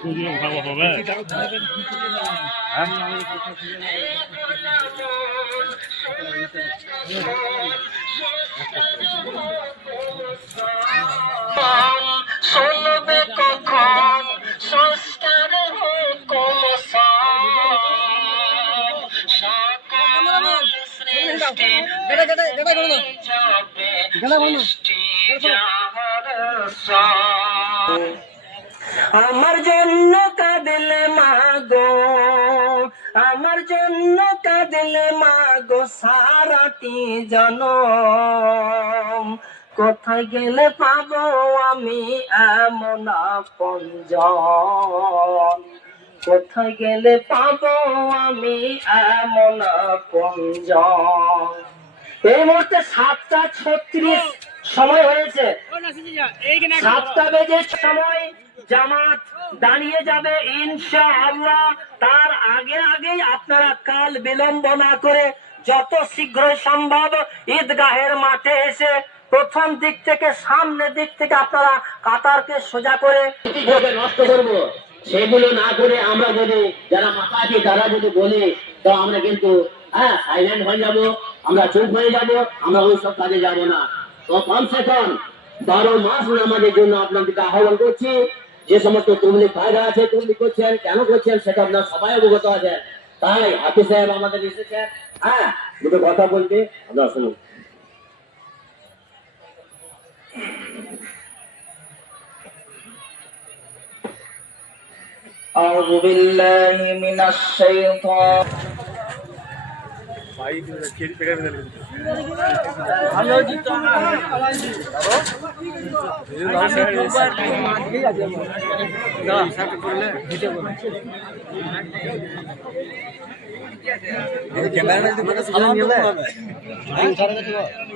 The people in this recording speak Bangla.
পুজো খাবো হবে শুনবে কখন সংস্কার হুকুম সকল সৃষ্টি যাবে সৃষ্টি যাহার আমার জন্য কাঁদলে মাগো, আমার জন্য কাঁদলে মাগো সারাটি জনম। কোথায় গেলে পাবো আমি এমন আপনজন, কোথায় গেলে পাবো আমি এমন আপনজন। এই মুহূর্তে 7:36 সময় হয়েছে, 7টা বেজে সময় জামাত দাঁড়িয়ে যাবে ইনশাআল্লাহ। তার আগে আগেই আপনারা কাল বিলম্ব না করে যত শীঘ্র সম্ভব ঈদগাহের মাঠে এসে প্রথম দিক থেকে সামনের দিক থেকে আপনারা কাতারকে সোজা করে নষ্ট করবো, সেগুলো না করে আমরা যদি যারা মাতাছি তারা যদি বলি তো আমরা কিন্তু সাইলেন্ট হয়ে যাব, আমরা চুপ হয়ে যাব, আমরা ওই সব কাজে যাব না। তো কমসে কম 12 মাস নামাজের জন্য আপনাদেরকে আহ্বান করছি। যে সমস্ত তবলিগ ভাইরা আছে তবলিগ করছেন, কেন করছেন সেটা আপনারা সবাই অবগত আছেন। তাই হাফিজ সাহেব আমাদের এসেছেন, দুটো কথা বলতে, আমরা শুনুন। أعوذ بالله من الشيطان ক্যামেরা